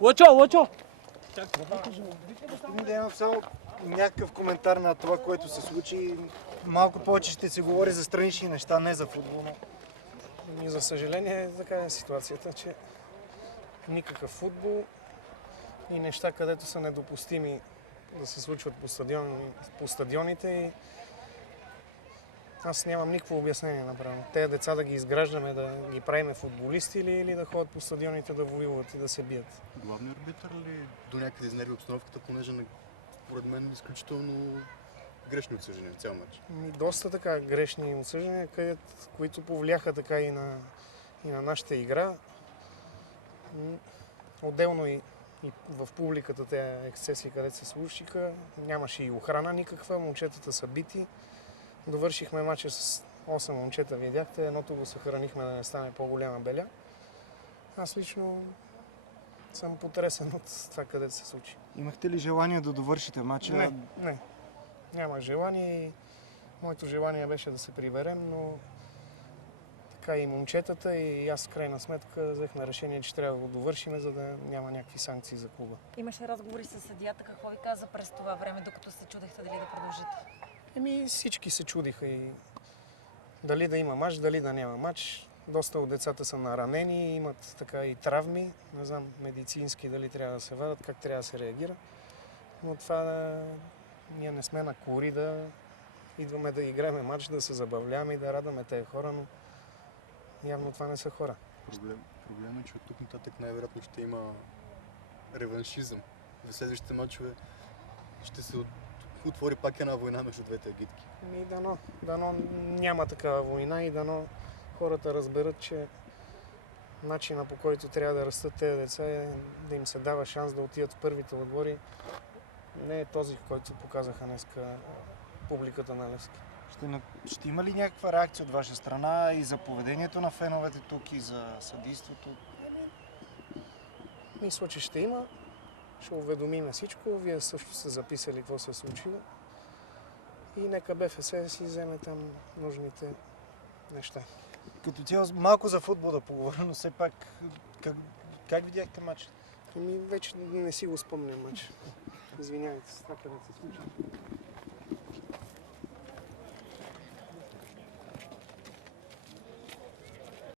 Лъчо! Да имам само някакъв коментар на това, което се случи. Малко повече ще се говори за странични неща, не за футбол. И за съжаление, така е ситуацията, че никакъв футбол и неща, където са недопустими да се случват по стадионите. И аз нямам никакво обяснение направо. Те деца да ги изграждаме, да ги правиме футболисти или да ходят по стадионите да воюват и да се бият. Главният арбитър ли до някъде изнерви обстановката, понеже поред мен изключително грешни отсъждания цял матч? Доста така грешни отсъждания, които повлияха така и на нашата игра. Отделно и в публиката тези ексцесии, където се случиха, нямаше и охрана никаква, момчетата са бити. Довършихме матча с 8 момчета, видяхте, едното го съхранихме да не стане по-голяма беля. Аз лично съм потресен от това, където се случи. Имахте ли желание да довършите матча? Не. Няма желание. Моето желание беше да се приберем, но така и момчетата, и аз в крайна сметка взехме решение, че трябва да го довършим, за да няма някакви санкции за клуба. Имаше разговори с съдията. Какво ви каза през това време, докато се чудехте дали да продължите? Всички се чудиха и дали да има мач, дали да няма мач. Доста от децата са наранени, имат така и травми. Не знам медицински дали трябва да се вадят, как трябва да се реагира. Но това ние не сме на кори да идваме да играем матч, да се забавляваме и да радваме тези хора, но явно това не са хора. Проблемът е, че от тук нататък най-вероятно ще има реваншизъм. В следващите матчове ще се отвори пак една война между двете агитки. Дано няма такава война и дано хората разберат, че начина, по който трябва да растат тези деца, е да им се дава шанс да отидат в първите отбори. Не е този, който показаха днеска публиката на Левски. Ще има ли някаква реакция от ваша страна и за поведението на феновете тук, и за съдийството? Мисля, че ще има. Ще уведомим всичко. Вие също сте записали какво се е случило. И нека БФС си вземе там нужните неща. Като цяло малко за футбол да поговорим, но все пак как видяхте матча? Вече не си го спомням матч. Извинявайте се, това където се случи.